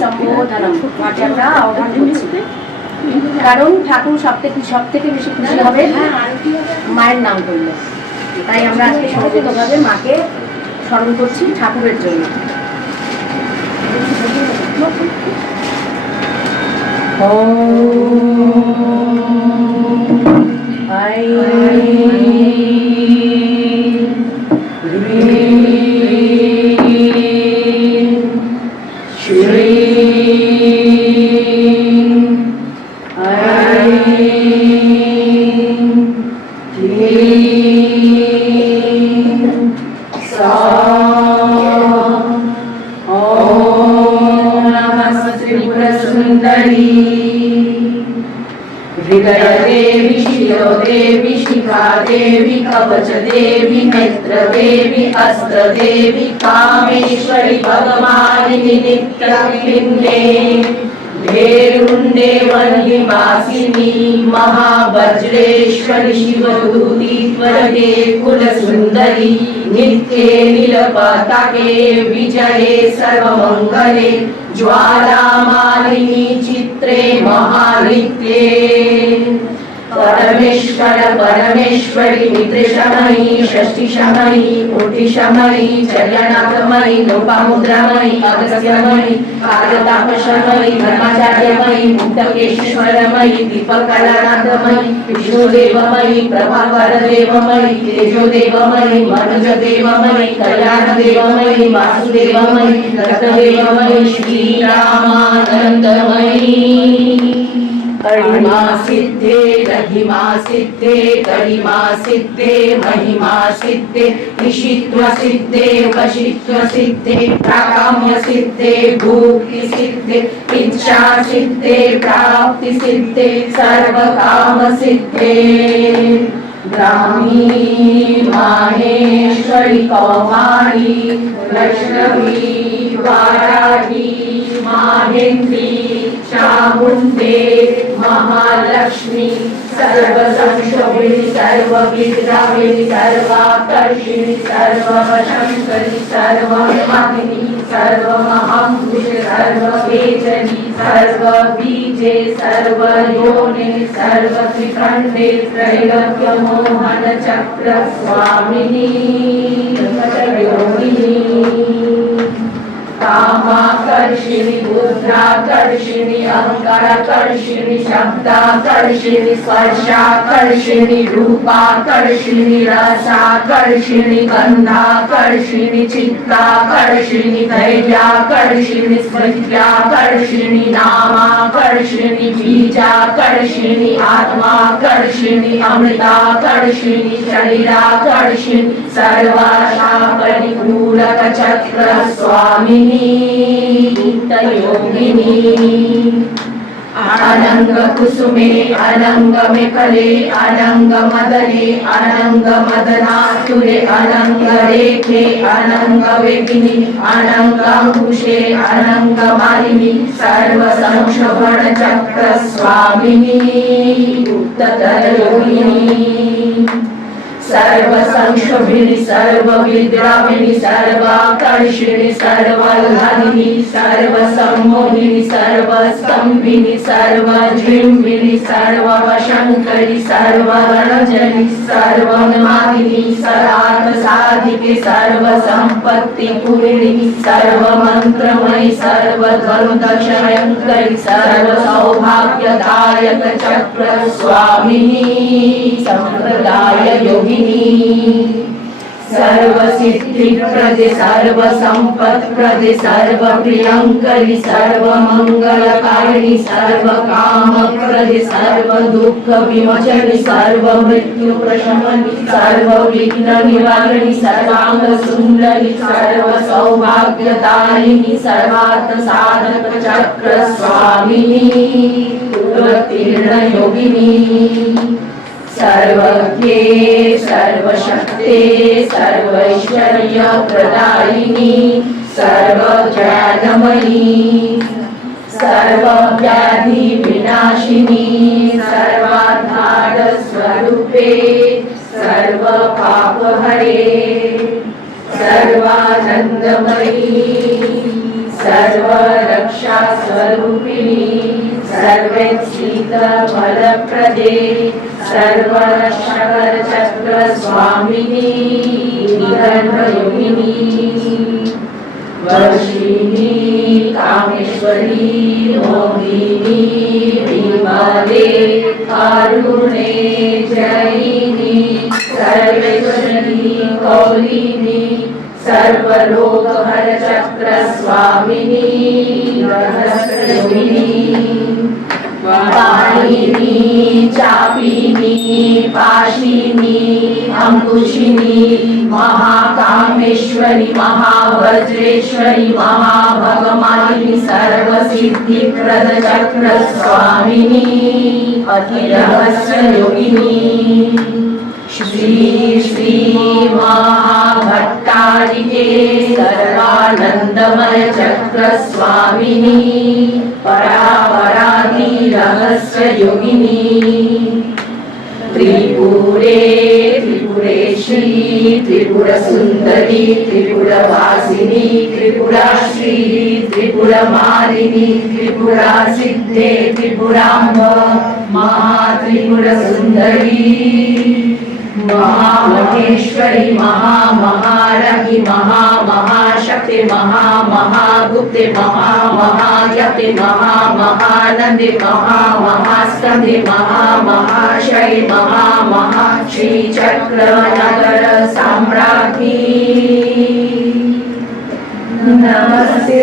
সম্বোধনম পাঠে আমরা আহ্বান করছি। কারণ ঠাকুর সব থেকে বেশি খুশি হবে মায়ের নাম করলে, তাই আমরা আজকে সমবেতভাবে মাকে স্মরণ করছি ঠাকুরের জন্য। देवी शिरो देवी शिखा देवी कवच देवी नेत्र देवी अस्त्र देवी कामेश्वरी भगवानिनी नित्यपिंडे धेरुंडे वल्लीवासिनी महावज्रेश्वरी शिवदूती त्वरगे कुलसुंदरी नित्ये नीलपताके विजये सर्वमंगले ज्वालामालिनी चित्रे महारित्ये परमेश्वर परमेश्वरी मित्रशमयी षष्ठीशमयी कोटिशमयी चर्यनाथमयी लोपामुद्रामयी अगस्त्यमयी कालतापशमयी धर्माचार्यमयी मुक्तकेश्वरमयी दीपकलानाथमयी विष्णुदेवमयी प्रभाकरदेवमयी तेजोदेवमयी मनुजदेवमयी कल्याणदेवमयी वासुदेवमयी रत्नदेवमयी श्रीरामानन्दमयी गरिमा सिद्धे रहिमा सिद्धे गरिमा सिद्धे महिमा सिद्धे ऋषित्व सिद्धे वशित्व सिद्धे प्राकाम्य सिद्धे भूक्ति सिद्धे इच्छा सिद्धे प्राप्ति सिद्धे सर्व काम सिद्धे ब्राह्मी माहेश्वरी कौमारी वैष्णवी वाराही माहेन्द्री चामुंडे महालक्ष्मी सर्वसंशोभिनी सर्वविद्राविणी सर्वाकर्षिणी सर्वशंकरी सर्वमादिनी सर्वमहापुरुष सर्ववेजनी सर्वबीजे सर्वयोने सर्वत्रिखंडे त्रैलोक्यमोहन चक्र स्वामिनी योगिनी कामाकर्षिणी बुद्धाकर्षिणी अहंकाराकर्षिणी शब्दाकर्षिणी स्पर्शाकर्षिणी रूपाकर्षिणी रसाकर्षिणी गंधाकर्षिणी चित्ताकर्षिणी धैर्याकर्षिणी स्मृत्याकर्षिणी नामाकर्षिणी बीजाकर्षिणी आत्माकर्षिणी अमृताकर्षिणी शरीराकर्षिणी सर्वाशा परिपूरक चक्र स्वामिनी योगिनी अनंग कुसुमे अनंग मेखले अनंग मदने अनंग मदनातुरे अनंग रेखे अनंग वेगिनी अनंग अंकुशे अनंग मालिनी सर्व संशोभन चक्र स्वामिनी उत्तर योगिनी सर्व संशोभिनी सर्व विद्राविणी सर्वाकर्षिणी सर्वल्लभिनी सर्व सम्मोहिनी सर्व स्तंभिनी सर्व जृंभिनी सर्व वशंकरी सर्व रणजनी सर्व मादिनी सरार्थ साधिके सर्व संपत्ति पूर्णी सर्व मंत्रमयी सर्व धनुदक्षयंकरी सर्व सौभाग्यदायक चक्र स्वामिनी संप्रदाय योगिनी सर्व सिद्धि प्रदे सर्व संपत् प्रदे सर्व प्रियंकरी सर्व मंगलकारिणी सर्व काम प्रदे सर्व दुख विमोचनी सर्व मृत्यु प्रशमनी सर्व विघ्न निवारणी सर्वांग सुंदरी सर्व सौभाग्यदायिनी सर्वार्थ साधक चक्र स्वामिनी उत्तीर्ण योगिनी सर्वज्ञे सर्वशक्ते सर्वैश्वर्य प्रदायिनी सर्वज्ञानमयी सर्वव्याधि विनाशिनी सर्वाधार स्वरूपे सर्व पापहरे सर्वानंदमयी सर्व रक्षा स्वरूपिणी सर्वेक्षित फलप्रदे सर्वशक्र स्वामिनी निगर्भयोगिनी वर्षिणी कामेश्वरी मोहिनी विमले करुणे जयिनी सर्वेश्वरी कौलिनी सर्वलोकहर चक्र स्वामिनी रहस्ययोगिनी वाणिनी चापिनी पाशिनी अंकुशिनी महाकामेश्वरी महावज्रेश्वरी महाभगमालिनी सर्वसिद्धिप्रद चक्र स्वामिनी अतिरहस्ययोगिनी श्री श्री महाभट्टारिके सर्वानंदमय चक्र स्वामिनी परापराधि रहस्य योगिनी त्रिपुरे त्रिपुरेशी त्रिपुर सुंदरी त्रिपुरवासिनी त्रिपुराश्री त्रिपुरमालिनी त्रिपुरा सिद्धे त्रिपुराम्ब महात्रिपुर सुंदरी महामहेश्वरी महामहारहि महामहाशक्ति महामहागुप्ते महामहायते महामहानन्दे महामहास्कन्धे महामहाशये महामहाश्रीचक्रनगर साम्राज्ञी नमस्ते